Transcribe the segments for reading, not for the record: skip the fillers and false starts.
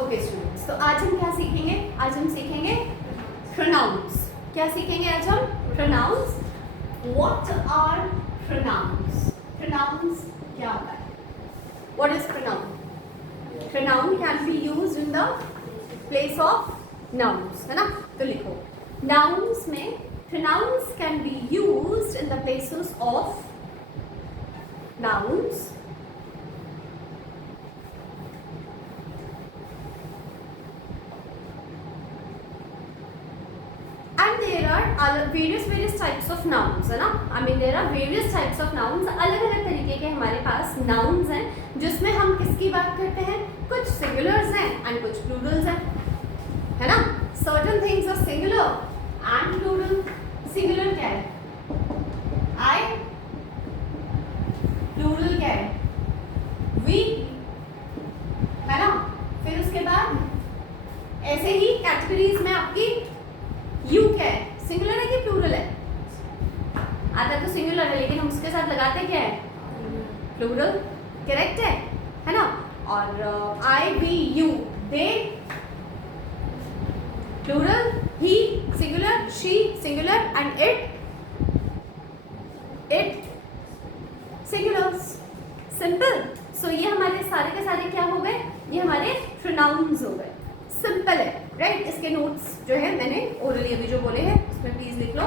Okay students, तो आज हम क्या सीखेंगे? आज हम सीखेंगे प्रोनाउंस। क्या सीखेंगे आज हम? Pronouns. What are pronouns? Pronouns क्या होता है? What is pronoun? Pronoun can be used in the place of nouns, है ना? तो लिखो, नाउन्स में pronouns can be used in the places of nouns and there are various types of nouns, है ना? I mean there are various types of nouns। अलग अलग तरीके के हमारे पास nouns हैं जिसमें हम किसकी बात करते हैं? कुछ singulars हैं and कुछ plurals हैं, है ना? Certain things are singular and plural। singular क्या है? I, प्लूरल क्या है? वी, है ना? फिर उसके बाद ऐसे ही कैटेगरीज में आपकी यू क्या है? सिंगुलर है कि प्लूरल है? आता तो सिंगुलर है लेकिन हम उसके साथ लगाते क्या है? प्लूरल। करेक्ट है ना? और I, we, you, they plural, he singular, she singular and it singulars. Simple. So ये हमारे सारे के सारे क्या हो गए? ये हमारे प्रोनाउंस हो गए। सिंपल है, राइट? इसके नोट्स जो है मैंने ओरली अभी जो बोले हैं उसमें प्लीज लिख लो।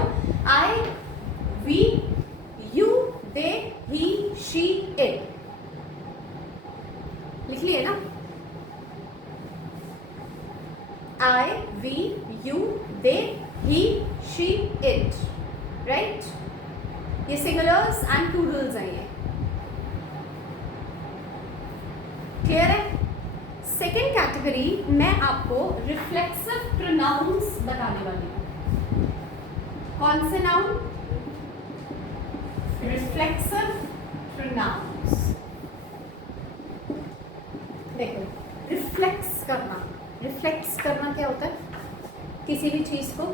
I, we, you, they, he, she, it. लिख लिए ना? I, we, you, they, he, she, it, right? ये सिंगुलर्स एंड प्लूरल्स हैं ये। क्लियर है? सेकेंड कैटेगरी मैं आपको रिफ्लेक्सिव प्रोनाउंस बताने वाली हूँ। कौन से नाउन? Reflexive pronouns. देखो, रिफ्लेक्स करना, रिफ्लेक्स करना क्या होता है? किसी भी चीज को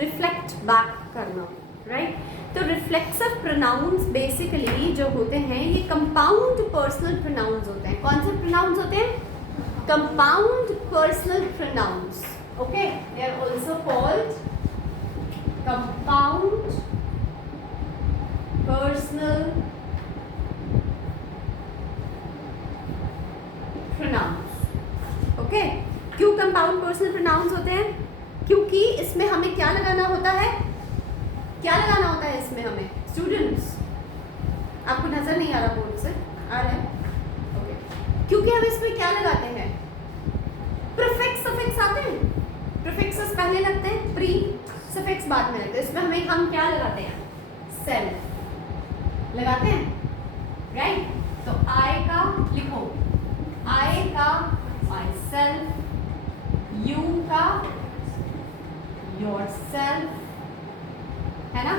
रिफ्लेक्ट बैक करना, राइट? तो रिफ्लेक्सिव प्रोनाउंस बेसिकली जो होते हैं ये कंपाउंड पर्सनल प्रोनाउंस होते हैं। कौन से प्रोनाउंस होते हैं? Compound personal pronouns. Okay, they are also called compound personal pronouns. Okay, क्यों कंपाउंड पर्सनल प्रोनाउंस होते हैं? क्योंकि इसमें हमें क्या लगाना होता है? क्या लगाना होता है इसमें हमें? स्टूडेंट्स, आपको नजर नहीं आ रहा बोर्ड से? आ रहा है? ओके। क्योंकि हम इसमें क्या लगाते हैं? प्रीफिक्स सफिक्स आते हैं। प्रीफिक्सेस पहले लगते हैं, प्री सफिक्स बाद में लगते हैं। इसमें हम क्या लगाते हैं? सेल्फ लगाते हैं, राइट? तो आई का लिखो, आई का माई सेल्फ, यू का योर सेल्फ, है ना?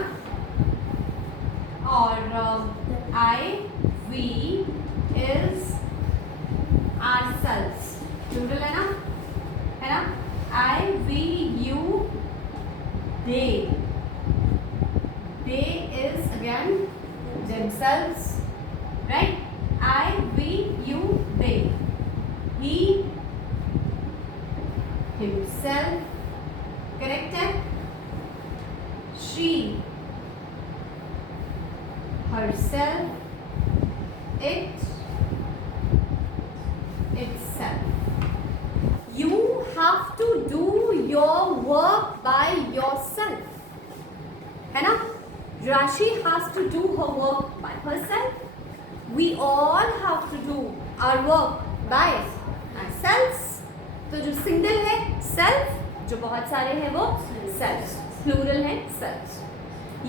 और I, we is are selves, plural है ना? है ना? I, we, you, they, they is again themselves, right? I, we, you, they, he, himself, correct है? She, herself, it, itself. You have to do your work by yourself, है ना? Rashi has to do her work by herself. We all have to do our work by ourselves. तो जो single है self, जो बहुत सारे हैं वो selves, प्लूरल है selves।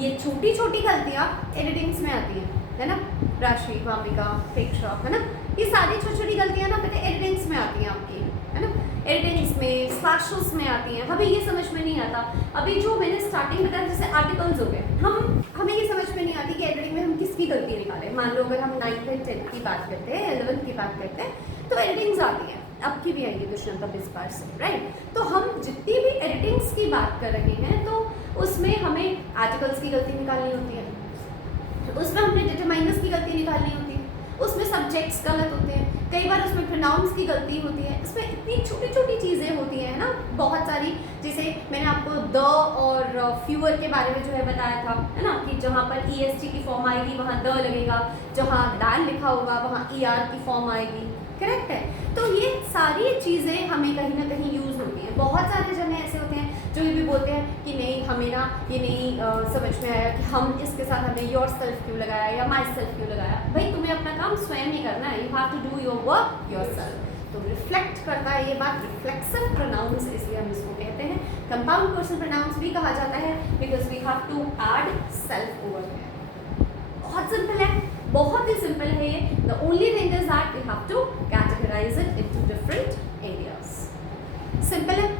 ये छोटी छोटी गलतियाँ एडिटिंग्स में आती हैं, है ना? राशि, भामिका, प्रेक्षा, है ना? ये सारी छोटी छोटी गलतियाँ ना पहले एडिटिंग्स में आती हैं आपकी, है ना? एडिटिंग्स में, स्लैशेस में आती हैं। हमें ये समझ में नहीं आता। अभी जो मैंने स्टार्टिंग बताया जैसे आर्टिकल्स हो गए, हमें ये समझ में नहीं आती कि एडिटिंग में हम किसकी गलती निकालें। मान लो अगर हम 9th एंड 10th की बात करते हैं, 11th की बात करते हैं, तो एडिटिंग्स आती हैं। अब की भी आएगी दुष्यंत अब इस बार से, राइट? तो हम जितनी भी एडिटिंग्स की बात कर रहे हैं तो उसमें हमें आर्टिकल्स की गलती निकालनी होती है, उसमें हमने डिटरमाइनर्स की गलती निकालनी होती है, उसमें सब्जेक्ट्स गलत होते हैं, कई बार उसमें प्रोनाउंस की गलती होती है, इसमें इतनी छोटी छोटी चीज़ें होती हैं ना बहुत सारी। जैसे मैंने आपको द और फ्यूअर के बारे में जो है बताया था, है ना, कि जहाँ पर EST की फॉर्म आएगी वहाँ द लगेगा, जहाँ दैन लिखा होगा वहाँ ER की फॉर्म आएगी, करेक्ट है। तो ये सारी चीज़ें हमें कहीं ना कहीं यूज़ होती हैं। बहुत सारे जगह ऐसे होते हैं जो ये भी बोलते हैं कि नहीं हमें ना ये नहीं समझ में आया कि हम इसके साथ हमें योर सेल्फ क्यों लगाया या माई सेल्फ क्यों लगाया। भाई तुम्हें अपना काम स्वयं ही करना है, you have to do your work yourself. तो रिफ्लेक्ट करता है ये बात, रिफ्लेक्सिव प्रोनाउंस इसलिए हम इसको कहते हैं। कंपाउंड पर्सन प्रोनाउंस भी कहा जाता है because we have to add self over here. बहुत सिंपल है, बहुत ही सिंपल है ये। The only thing is that we have to categorise it into different areas. Simple है।